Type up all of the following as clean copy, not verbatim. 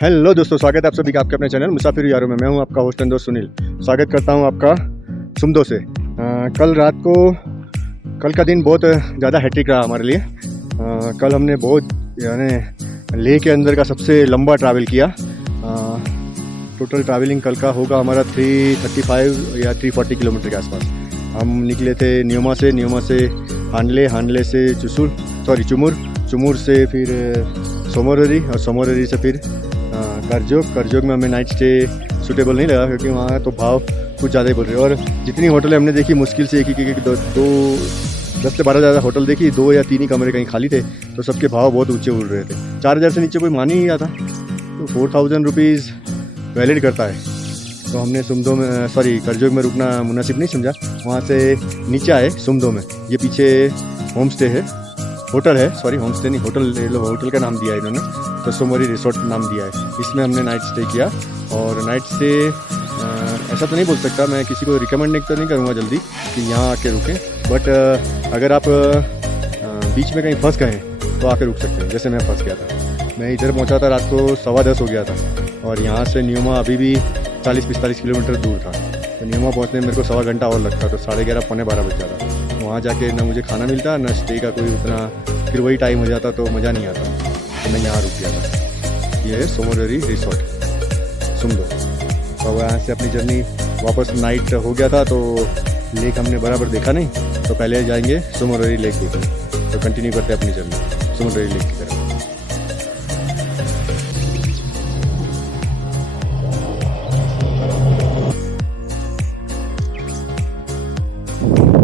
Hello दोस्तों, स्वागत है आप सभी का आपके अपने चैनल मुसाफिर यारों में। मैं हूं आपका होस्ट एंड दोस्त सुनील। स्वागत करता हूं आपका सुमदो से। कल का दिन बहुत ज़्यादा हैट्रिक रहा हमारे लिए। कल हमने बहुत यानी लेह के अंदर का सबसे लंबा ट्रैवल किया। टोटल ट्रैवलिंग कल का होगा हमारा 335 या 340 किलोमीटर के आसपास। हम निकले थे न्योमा से हांडले से चुमुर से फिर सोमोररी और सोमोररी से फिर करजोग में हमें नाइट स्टे सूटेबल नहीं लगा, क्योंकि वहाँ तो भाव कुछ ज़्यादा ही बोल रहे। और जितनी होटलें हमने देखी मुश्किल से एक दो 10 से 12 ज़्यादा होटल देखी, 2 या 3 ही कमरे कहीं खाली थे, तो सबके भाव बहुत ऊंचे उड़ रहे थे। 4000 से नीचे कोई मान ही नहीं रहा था, तो 4000 रुपीज़ वैलिड करता है। तो हमने करजोग में रुकना मुनासिब नहीं समझा, वहाँ से नीचे आए सुमदो में। ये पीछे होम स्टे है, होटल है, होम स्टे नहीं, होटल का नाम दिया है इन्होंने, तो सोमोरी रिसोर्ट नाम दिया है। इसमें हमने नाइट स्टे किया। और नाइट स्टे ऐसा तो नहीं बोल सकता, मैं किसी को रिकमेंड तो नहीं करूँगा जल्दी कि यहाँ आके रुकें, बट अगर आप बीच में कहीं फंस गए तो आके रुक सकते हैं। जैसे मैं फंस गया था, मैं इधर पहुँचा था रात को 10:15 हो गया था, और यहाँ से न्योमा अभी भी 40-45 किलोमीटर दूर था। तो न्योमा पहुँचने में मेरे को 1.25 घंटा और लगता, तो 11:30 पौने 12 बज जाता। वहाँ जाके ना मुझे खाना मिलता ना स्टे का कोई उतना, फिर वही टाइम हो जाता तो मज़ा नहीं आता। तो मैं यहाँ रुक गया था। ये है सोमोररी रिसोर्ट सुमदो। तो वहाँ से अपनी जर्नी वापस नाइट हो गया था, तो लेक हमने बराबर देखा नहीं, तो पहले जाएंगे सोमोररी लेक देखने। तो कंटिन्यू करते हैं अपनी जर्नी सोमोररी लेक की तरफ।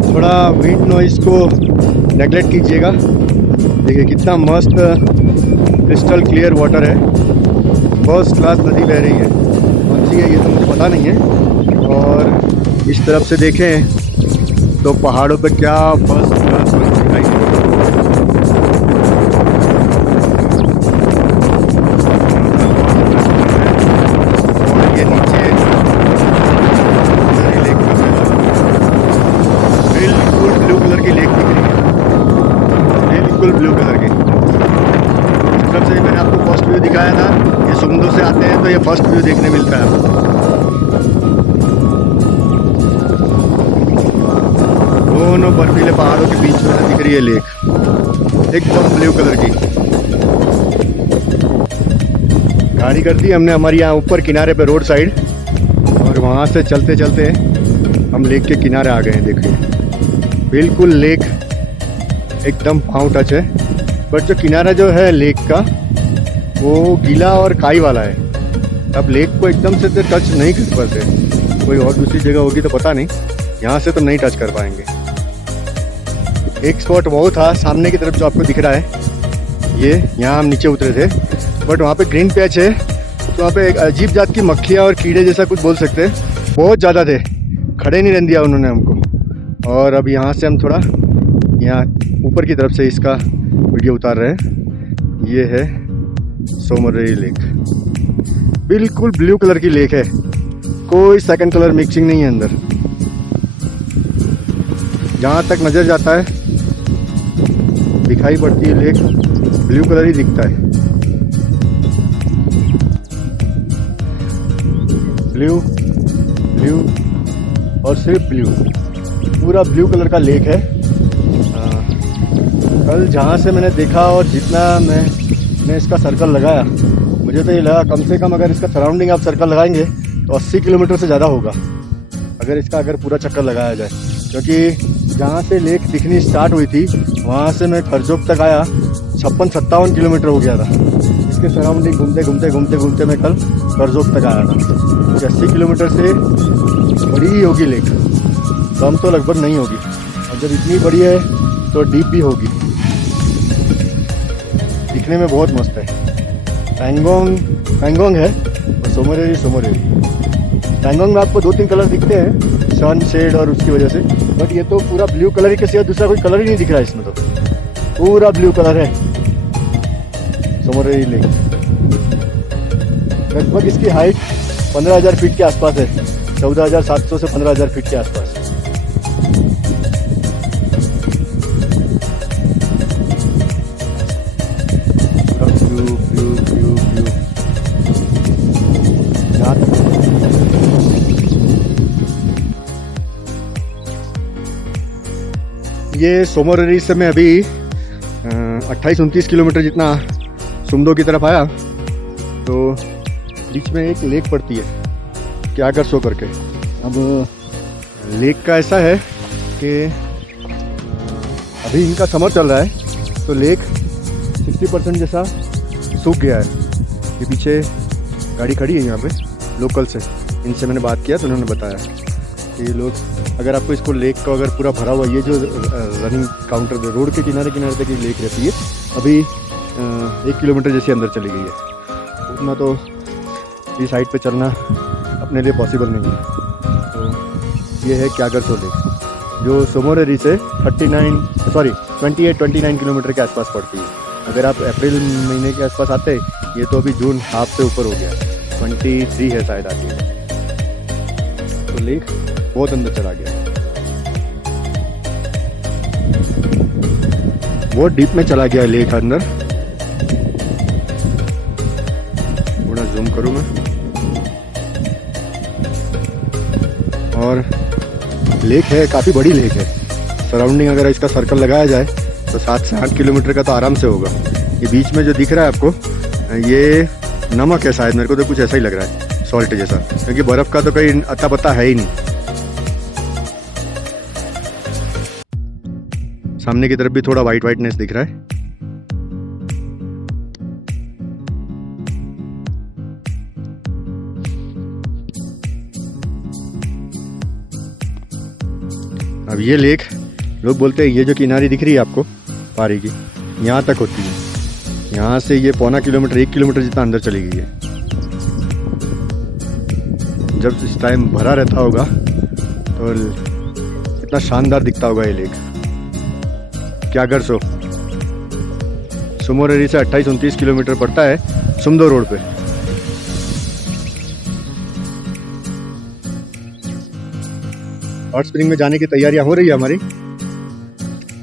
थोड़ा विंड नॉइज़ को नेगलेक्ट कीजिएगा। देखिए कितना मस्त क्रिस्टल क्लियर वाटर है, फर्स्ट क्लास नदी बह रही है। कौन सी है ये तो मुझे पता नहीं है। और इस तरफ से देखें तो पहाड़ों पे क्या फर्स्ट क्लास दिखाई दे रही है। और ये नीचे लेक बिल्कुल ब्लू कलर की लेक दिख रही है, बिल्कुल ब्लू कलर की। इस तरफ से मैंने आपको फर्स्ट व्यू दिखाया था, ये सुमदो से आते हैं तो ये फर्स्ट व्यू देखने मिलता है आपको। दोनों बर्फीले पहाड़ों के बीच में दिख रही है लेक, एकदम ब्लू कलर की। गाड़ी कर दी हमने हमारी यहाँ ऊपर किनारे पे रोड साइड, और वहाँ से चलते चलते हम लेक के किनारे आ गए हैं। देखिए बिल्कुल लेक एकदम पाँव टच है, बट जो किनारा जो है लेक का वो गीला और काई वाला है। अब लेक को एकदम से तो टच नहीं कर पाते, कोई और दूसरी जगह होगी तो पता नहीं, यहाँ से तो नहीं टच कर पाएंगे। एक स्पॉट वो था सामने की तरफ जो आपको दिख रहा है, ये यहाँ हम नीचे उतरे थे, बट वहाँ पे ग्रीन पैच है, तो वहाँ पे एक अजीब जात की मक्खियाँ और कीड़े जैसा कुछ बोल सकते हैं, बहुत ज़्यादा थे, खड़े नहीं रहने दिया उन्होंने हमको। और अब यहाँ से हम थोड़ा यहाँ ऊपर की तरफ से इसका वीडियो उतार रहे हैं। ये है सोमोररी लेक, बिल्कुल ब्लू कलर की लेक है, कोई सेकंड कलर मिक्सिंग नहीं है अंदर। जहाँ तक नज़र जाता है दिखाई पड़ती है लेक, ब्लू कलर ही दिखता है। ब्लू ब्लू और सिर्फ ब्लू, पूरा ब्लू कलर का लेक है। कल जहाँ से मैंने देखा और जितना मैं इसका सर्कल लगाया, मुझे तो ये लगा कम से कम अगर इसका सराउंडिंग आप सर्कल लगाएंगे तो 80 किलोमीटर से ज़्यादा होगा, अगर पूरा चक्कर लगाया जाए। क्योंकि जहाँ से लेक दिखनी स्टार्ट हुई थी वहाँ से मैं करजोग तक आया, 56-57 किलोमीटर हो गया था। इसके सराउंडिंग घूमते मैं कल करजोग तक आया था। 80 किलोमीटर से बड़ी ही होगी लेक, कम तो लगभग नहीं होगी, और जब इतनी बड़ी है तो डीप भी होगी। दिखने में बहुत मस्त है। पैंगोंग है और सोमोररी। पैंगोंग में आपको 2-3 कलर दिखते हैं, सन शेड और उसकी वजह से, बट ये तो पूरा ब्लू कलर ही, किसी दूसरा कोई कलर ही नहीं दिख रहा है इसमें, तो पूरा ब्लू कलर है सोमोररी लेक। लगभग इसकी हाइट 15,000 फीट के आसपास है, 14,700 से 15,000 फीट के आसपास। ये सोमोरेरी से मैं अभी 28-29 किलोमीटर जितना सुमदो की तरफ आया तो बीच में एक लेक पड़ती है क्या कर सो करके। अब लेक का ऐसा है कि अभी इनका समर चल रहा है तो लेक 60% जैसा सूख गया है। ये पीछे गाड़ी खड़ी है यहाँ पे लोकल से, इनसे मैंने बात किया तो उन्होंने बताया कि ये लोग अगर आपको इसको लेक का अगर पूरा भरा हुआ ये जो रनिंग काउंटर रोड के किनारे किनारे तक ये लेक रहती है अभी 1 किलोमीटर जैसे अंदर चली गई है। उतना तो इस साइड पे चलना अपने लिए पॉसिबल नहीं है। तो ये है क्यागरसो लेक जो सोमोरेरी से 28-29 किलोमीटर के आसपास पड़ती है। अगर आप अप्रैल महीने के आसपास आते ये तो अभी जून हाफ से ऊपर हो गया, 23 है शायद आती है। तो लेक बहुत अंदर चला गया, बहुत डीप में चला गया लेक अंदर। थोड़ा जूम करूँ मैं, और लेक है काफ़ी बड़ी लेक है। सराउंडिंग अगर इसका सर्कल लगाया जाए तो 7 से 8 किलोमीटर का तो आराम से होगा। ये बीच में जो दिख रहा है आपको ये नमक है शायद, मेरे को तो कुछ ऐसा ही लग रहा है, सॉल्ट जैसा, क्योंकि बर्फ़ का तो कहीं अता पता है ही नहीं। सामने की तरफ भी थोड़ा वाइटनेस दिख रहा है। अब ये लेक लोग बोलते हैं ये जो किनारी दिख रही है आपको पारी की, यहाँ तक होती है। यहाँ से ये 1 किलोमीटर जितना अंदर चली गई है। जब इस टाइम भरा रहता होगा तो कितना शानदार दिखता होगा ये लेक। क्यागरसो सोमोरेरी से 28-29 किलोमीटर पड़ता है सुमदो रोड पे। हॉट स्प्रिंग में जाने की तैयारियां हो रही है हमारी।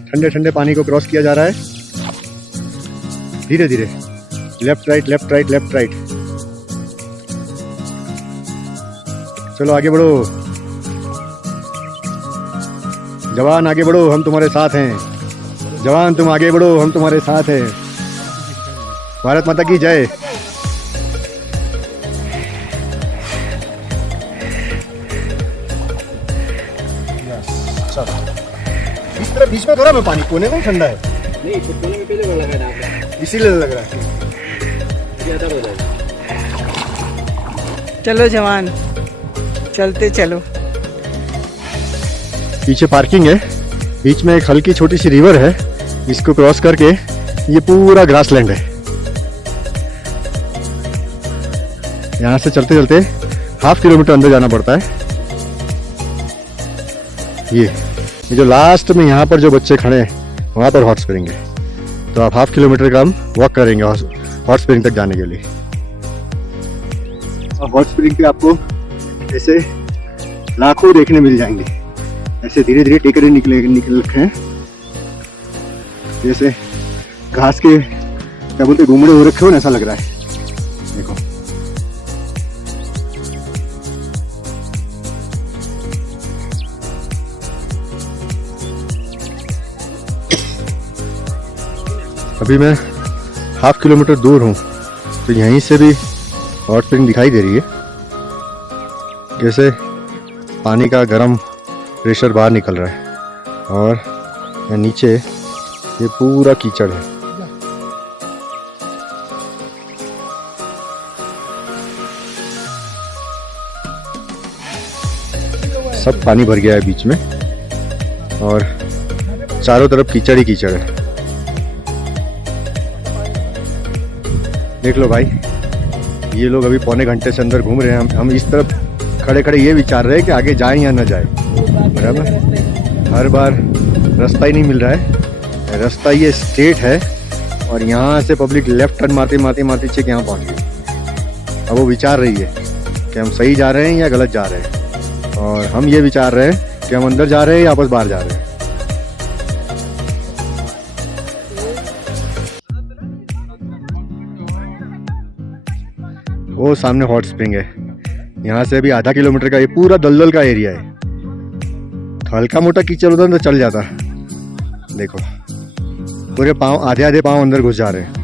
ठंडे ठंडे पानी को क्रॉस किया जा रहा है धीरे धीरे, left right left right left right. चलो आगे बढ़ो जवान, आगे बढ़ो, हम तुम्हारे साथ हैं। जवान तुम आगे बढ़ो, हम तुम्हारे साथ हैं। भारत माता की जय। इस तरह बीच में भरा मैं पानी, कोने में ठंडा है नहीं, तो कोने में पहले लगा है, इसीलिए लग रहा है ज्यादा हो जाएगा। चलो जवान, चलते चलो। पीछे पार्किंग है, बीच में एक हल्की छोटी सी रिवर है, इसको क्रॉस करके ये पूरा ग्रासलैंड है। यहाँ से चलते चलते 1/2 किलोमीटर अंदर जाना पड़ता है। ये जो लास्ट में यहाँ पर जो बच्चे खड़े हैं वहाँ पर हॉट स्प्रिंग है। तो आप 1/2 किलोमीटर का हम वॉक करेंगे हॉट स्प्रिंग तक जाने के लिए। और हॉट स्प्रिंग पे आपको ऐसे लाखों देखने मिल जाएंगे। ऐसे धीरे धीरे टेकरे निकल रखे हैं, जैसे घास के क्या बोलते घूमड़े हो रखे हो ना, ऐसा लग रहा है। देखो अभी मैं 1/2 किलोमीटर दूर हूँ, तो यहीं से भी हॉट स्प्रिंग दिखाई दे रही है। जैसे पानी का गर्म प्रेशर बाहर निकल रहा है, और यहाँ नीचे ये पूरा कीचड़ है। सब पानी भर गया है बीच में, और चारों तरफ कीचड़ ही कीचड़ है। देख लो भाई, ये लोग अभी पौने घंटे से अंदर घूम रहे हैं। हम इस तरफ खड़े खड़े ये विचार रहे हैं कि आगे जाएं या ना जाएं। बराबर, हर बार रास्ता ही नहीं मिल रहा है। रास्ता ये स्ट्रेट है, और यहाँ से पब्लिक लेफ्ट टर्न मारते चेक यहाँ पहुँच गई। अब वो विचार रही है कि हम सही जा रहे हैं या गलत जा रहे हैं, और हम ये विचार रहे हैं कि हम अंदर जा रहे हैं या वापस बाहर जा रहे हैं। वो सामने हॉट स्प्रिंग है, यहाँ से अभी 1/2 किलोमीटर का ये पूरा दलदल का एरिया है। हल्का मोटा कीचड़ होता तो चल जाता, देखो पूरे पाँव आधे आधे पाँव अंदर घुस जा रहे हैं।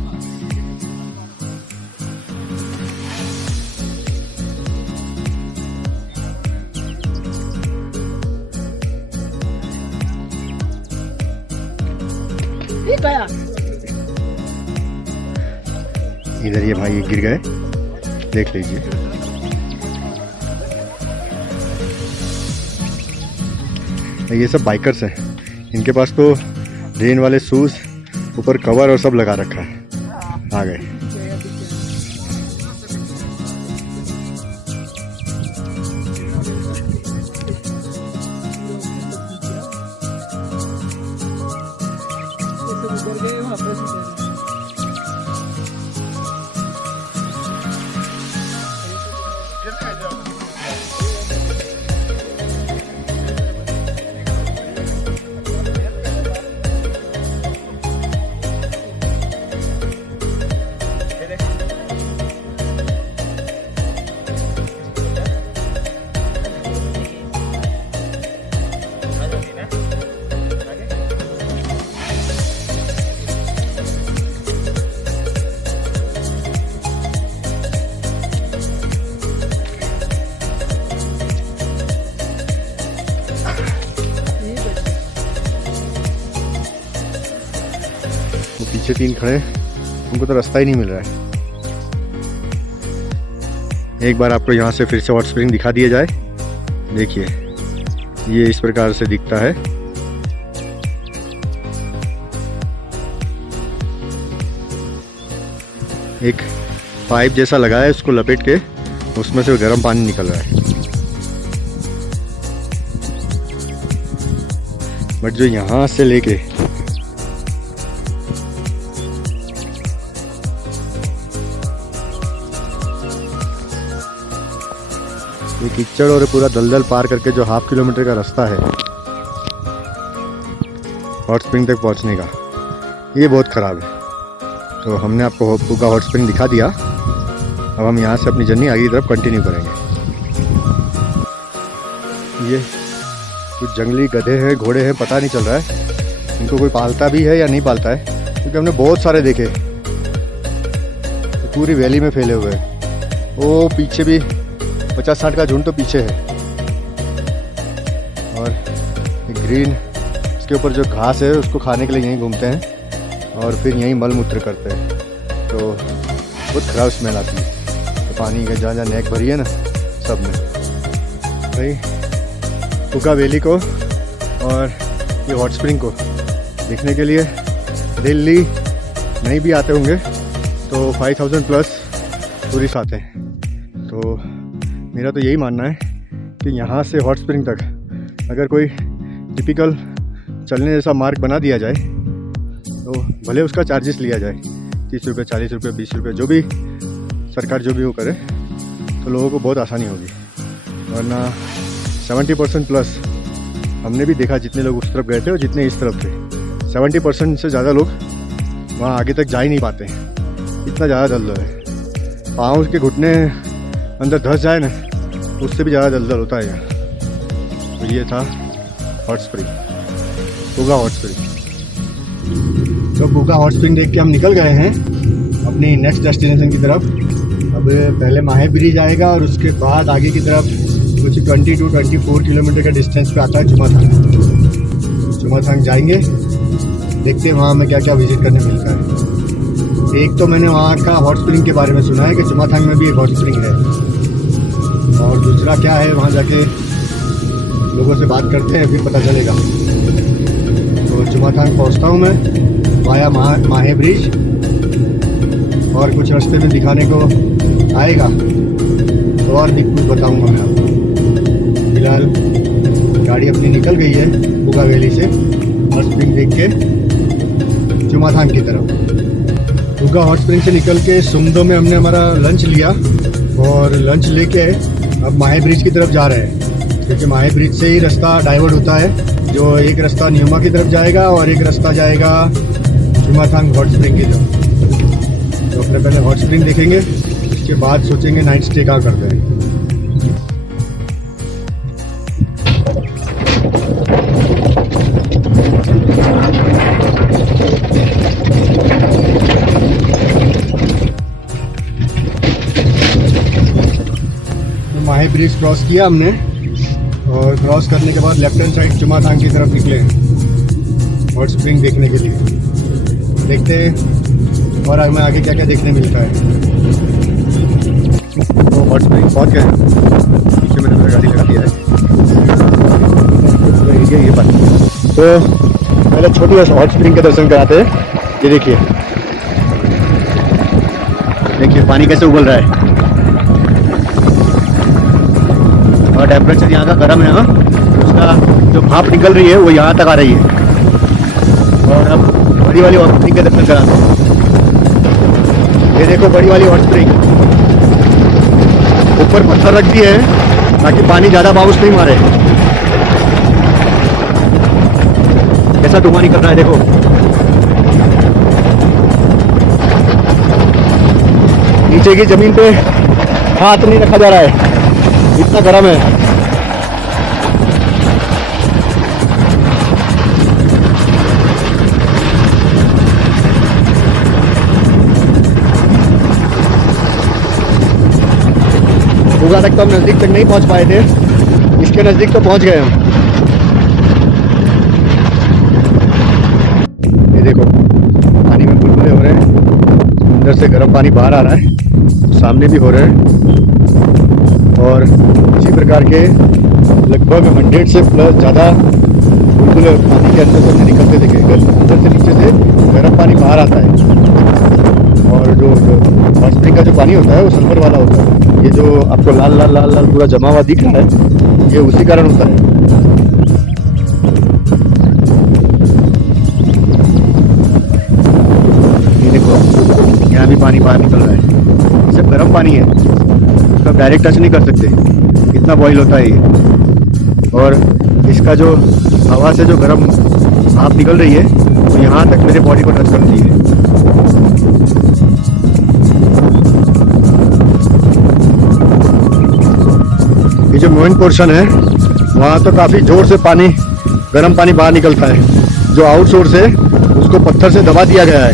इधर ये भाई गिर गए, देख लीजिए। ये सब बाइकर्स हैं, इनके पास तो रेन वाले शूज, ऊपर कवर और सब लगा रखा है। आ गए। पीछे 3 खड़े, उनको तो रास्ता ही नहीं मिल रहा है। एक बार आपको यहाँ से फिर से हॉट स्प्रिंग दिखा दिया जाए। देखिए ये इस प्रकार से दिखता है। एक पाइप जैसा लगा है, उसको लपेट के उसमें से गर्म पानी निकल रहा है। बट जो यहाँ से लेके ये कीचड़ और पूरा दलदल पार करके जो 1/2 किलोमीटर का रास्ता है हॉट स्प्रिंग तक पहुंचने का, ये बहुत ख़राब है। तो हमने आपको पूगा हॉट स्प्रिंग दिखा दिया। अब हम यहाँ से अपनी जर्नी आगे की तरफ कंटिन्यू करेंगे। ये कुछ जंगली गधे हैं, घोड़े हैं, पता नहीं चल रहा है इनको कोई पालता भी है या नहीं पालता है, क्योंकि हमने बहुत सारे देखे तो पूरी वैली में फैले हुए हैं। वो पीछे भी 50-60 का झुंड तो पीछे है। और ग्रीन इसके ऊपर जो घास है उसको खाने के लिए यहीं घूमते हैं और फिर यहीं मल मूत्र करते हैं। तो बहुत ख़राब स्मेल आती है। तो पानी का जहाँ जहाँ नेक भरी है ना, सब में भाई पूगा वैली को और ये हॉट स्प्रिंग को देखने के लिए दिल्ली नहीं भी आते होंगे तो 5000 प्लस टूरिस्ट आते हैं। तो मेरा तो यही मानना है कि यहाँ से हॉट स्प्रिंग तक अगर कोई टिपिकल चलने जैसा मार्ग बना दिया जाए तो भले उसका चार्जेस लिया जाए 30 रुपये, 40 रुपये, 20 रुपये, जो भी सरकार जो भी वो करे, तो लोगों को बहुत आसानी होगी। वरना 70% प्लस हमने भी देखा, जितने लोग उस तरफ गए थे और जितने इस तरफ थे, 70% से ज़्यादा लोग वहाँ आगे तक जा ही नहीं पाते हैं। इतना ज़्यादा दलदल है, पाँव के घुटने अंदर धंस जाए ना, उससे भी ज़्यादा दलदल होता है यहाँ। तो ये था hot spring, Puga hot spring. तो पूगा हॉट स्प्रिंग देख के हम निकल गए हैं अपनी नेक्स्ट डेस्टिनेशन की तरफ। अब पहले माहे ब्रिज आएगा और उसके बाद आगे की तरफ कुछ 20 to 24 किलोमीटर का डिस्टेंस पे आता है चुमाथांग। चुमाथांग जाएंगे, देखते हैं वहाँ हमें क्या क्या विजिट करने मिलता है। एक तो मैंने वहाँ का हॉट स्प्रिंग के बारे में सुना है कि चुमाथांग में भी एक हॉट स्प्रिंग है, और दूसरा क्या है वहाँ जाके लोगों से बात करते हैं, फिर पता चलेगा। तो चुमाथांग पहुँचता हूँ मैं वाया माहे ब्रिज, और कुछ रास्ते में दिखाने को आएगा तो और भी कुछ बताऊँगा मैं आपको। फिलहाल गाड़ी अपनी निकल गई है पूगा वैली से हॉट स्प्रिंग देख के चुमाथांग की तरफ। पूगा हॉट स्प्रिंग से निकल के सुमदो में हमने हमारा लंच लिया, और लंच लेके अब माहे ब्रिज की तरफ जा रहे हैं, क्योंकि माहे ब्रिज से ही रास्ता डाइवर्ट होता है। जो एक रास्ता न्यूमा की तरफ जाएगा और एक रास्ता जाएगा चुमाथांग हॉट स्प्रिंग की तरफ। तो अपने पहले हॉट स्प्रिंग देखेंगे, उसके बाद सोचेंगे नाइट स्टे कहाँ करते हैं। ब्रिज क्रॉस किया हमने और क्रॉस करने के बाद लेफ्ट हैंड साइड चुमाथांग की तरफ निकले हॉट स्प्रिंग देखने के लिए। देखते हैं और हमें आगे क्या क्या देखने मिलता है। तो हॉट स्प्रिंग पहुँच गए, पीछे मैंने मेरा गाड़ी लगा दिया है एरिया ये पानी। तो पहले छोटी हॉट स्प्रिंग के दर्शन कराते हैं। ये देखिए देखिए पानी कैसे उबल रहा है और टेम्परेचर यहाँ का गर्म है। हाँ, उसका जो भाप निकल रही है वो यहाँ तक आ रही है। और अब बड़ी वाली हॉट स्प्रिंग के दर्शन कराते हैं। ये देखो बड़ी वाली हॉट स्प्रिंग, ऊपर पत्थर रख दिए हैं ताकि पानी ज़्यादा बाउंस नहीं मारे। कैसा धुआं निकल रहा है देखो। नीचे की जमीन पे हाथ नहीं रखा जा रहा है, इतना गर्म है। होगा तक तो हम नजदीक तक नहीं पहुंच पाए थे, इसके नजदीक तो पहुंच गए हम। ये देखो पानी में बुलबुले हो रहे हैं, अंदर से गर्म पानी बाहर आ रहा है, सामने भी हो रहे हैं। और इसी प्रकार के लगभग 100 से प्लस ज़्यादा बुलबुले पानी के अंदर से हमने निकलते देखे। अंदर से नीचे से गर्म पानी बाहर आता है। और जो हॉट स्प्रिंग का जो पानी होता है वो सल्फर वाला होता है। ये जो आपको लाल लाल लाल लाल पूरा जमा हुआ दिख रहा है, ये उसी कारण होता है। ये देखो यहाँ भी पानी बाहर निकल रहा है, ये सब गर्म पानी है, इसका डायरेक्ट टच नहीं कर सकते, इतना बॉईल होता है ये। और इसका जो हवा से जो गर्म भाप निकल रही है वो तो यहाँ तक मेरे बॉडी को टच करती है। ये जो मोइन पोर्शन है वहाँ तो काफ़ी जोर से पानी गर्म पानी बाहर निकलता है। जो आउट सोर्स है उसको पत्थर से दबा दिया गया है।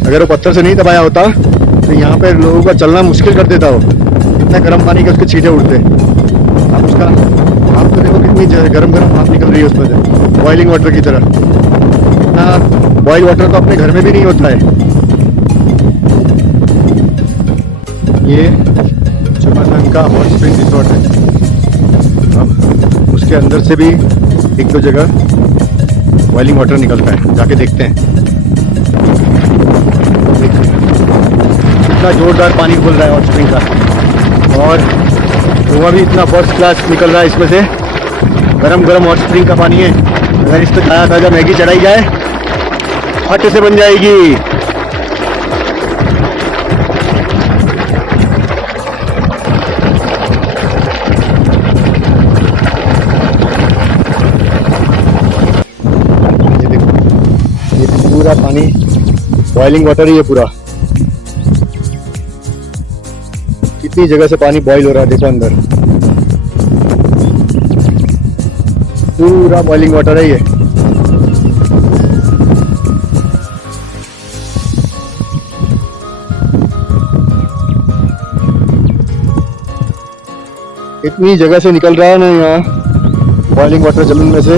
अगर वो पत्थर से नहीं दबाया होता तो यहाँ पे लोगों का चलना मुश्किल कर देता हो, इतना गर्म पानी के उसके छींटे उड़ते। आप उसका आप तो देखो कितनी गर्म गर्म भाप निकल रही है उसमें से, बॉइलिंग वाटर की तरह। इतना बॉइल वाटर तो अपने घर में भी नहीं होता है। ये चुमाथांग का हॉट स्प्रिंग रिसोर्ट है। अब उसके अंदर से भी एक दो जगह बॉइलिंग वाटर निकलता है, जाके देखते हैं। इतना जोरदार पानी उबल रहा है हॉट स्प्रिंग का, और धुआं भी इतना फर्स्ट क्लास निकल रहा है इसमें से। गरम गरम हॉट स्प्रिंग का पानी है, अगर इस पर ताज़ा ताज़ा मैगी चढ़ाई जाए फट से बन जाएगी। ये देखो ये पूरा पानी बॉइलिंग वाटर ही है पूरा। कितनी जगह से पानी बॉईल हो रहा है देखो, अंदर पूरा बॉइलिंग वाटर है ये। इतनी जगह से निकल रहा है ना यहाँ बॉइलिंग वाटर जमीन में से,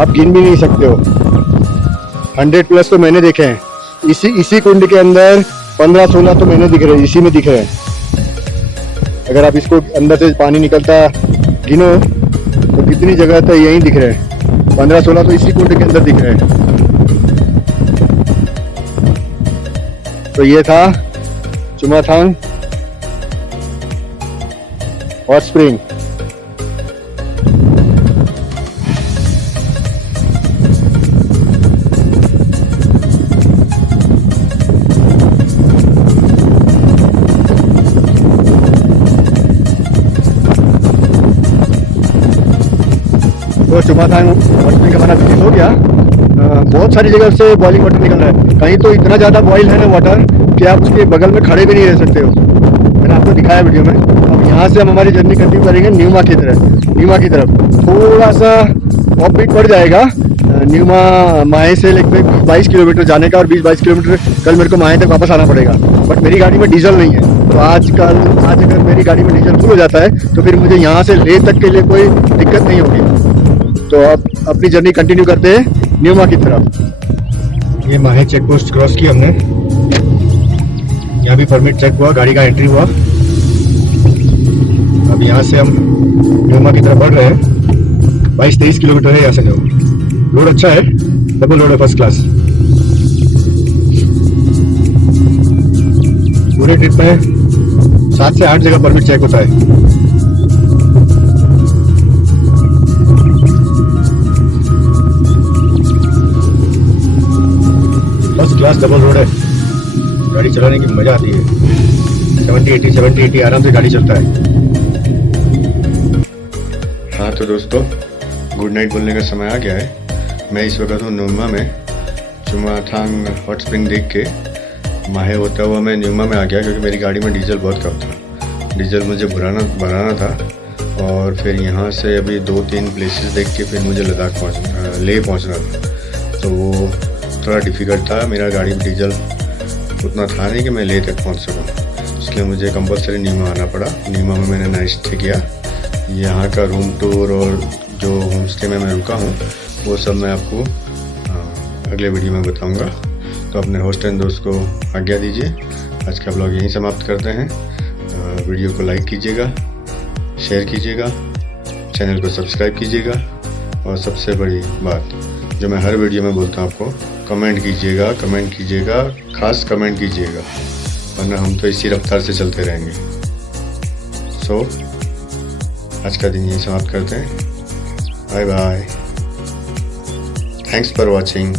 आप गिन भी नहीं सकते हो। 100 प्लस तो मैंने देखे हैं इसी कुंड के अंदर। 15-16 तो मैंने दिख रहे हैं, इसी में दिख रहे हैं। अगर आप इसको अंदर से पानी निकलता गिनो तो कितनी जगह तो यहीं दिख रहे हैं। 15-16 तो इसी कुंड के अंदर दिख रहे हैं। तो ये था चुमाथांग हॉट स्प्रिंग। तो चुमाथांग हॉट स्प्रिंग का हमारा विजिट हो गया। बहुत सारी जगह से बॉइलिंग वाटर निकल रहा है। कहीं तो इतना ज़्यादा बॉइल है ना वाटर कि आप उसके बगल में खड़े भी नहीं रह सकते हो। मैंने आपको दिखाया वीडियो में। अब यहाँ से हम हमारी जर्नी कंटिन्यू करेंगे न्यूमा की तरफ। थोड़ा सा ऑफ बीट पड़ जाएगा न्यूमा माहे से लगभग 22 किलोमीटर जाने का और 20-22 किलोमीटर कल मेरे को माहे तक वापस आना पड़ेगा। बट मेरी गाड़ी में डीजल नहीं है, तो आज अगर मेरी गाड़ी में डीजल फुल हो जाता है तो फिर मुझे यहाँ से लेह तक के लिए कोई दिक्कत नहीं होगी। तो अब अपनी जर्नी कंटिन्यू करते हैं न्यूमा की तरफ। ये माहे चेक पोस्ट क्रॉस की हमने, यहाँ भी परमिट चेक हुआ, गाड़ी का एंट्री हुआ। अब यहाँ से हम न्यूमा की तरफ बढ़ रहे हैं। 22-23 किलोमीटर है यहाँ से। जो रोड अच्छा है, डबल रोड है, फर्स्ट क्लास। पूरे ट्रिप में 7 से 8 जगह परमिट चेक होता है। फर्स्ट क्लास डबल रोड है, गाड़ी चलाने की मजा आती है। 70-80 आराम से गाड़ी चलता है। हाँ तो दोस्तों, गुड नाइट बोलने का समय आ गया है। मैं इस वक्त हूँ न्यूमा में। चुमाथांग हॉट स्प्रिंग देख के माहे होता हुआ मैं न्यूमा में आ गया, क्योंकि मेरी गाड़ी में डीजल बहुत कम था। डीजल मुझे भराना था। और फिर यहाँ से अभी 2-3 प्लेसेस देख के फिर मुझे लेह पहुँचना था। तो वो थोड़ा डिफ़िकल्ट था। मेरा गाड़ी में डीजल उतना था नहीं कि मैं लेह तक पहुँच सकूँ। इसलिए मुझे कंपलसरी न्यूमा आना पड़ा। न्यूमा में मैंने नाइट स्टे किया। यहाँ का रूम टूर और जो होम स्टे में मैं रुका हूँ वो सब मैं आपको अगले वीडियो में बताऊँगा। तो अपने होस्ट एंड दोस्त को आज्ञा दीजिए। आज का ब्लॉग यहीं समाप्त करते हैं। वीडियो को लाइक कीजिएगा, शेयर कीजिएगा, चैनल को सब्सक्राइब कीजिएगा, और सबसे बड़ी बात जो मैं हर वीडियो में बोलता हूँ आपको, कमेंट कीजिएगा, खास कमेंट कीजिएगा, वरना हम तो इसी रफ्तार से चलते रहेंगे। सो आज का दिन यहीं समाप्त करते हैं। Bye bye. Thanks for watching.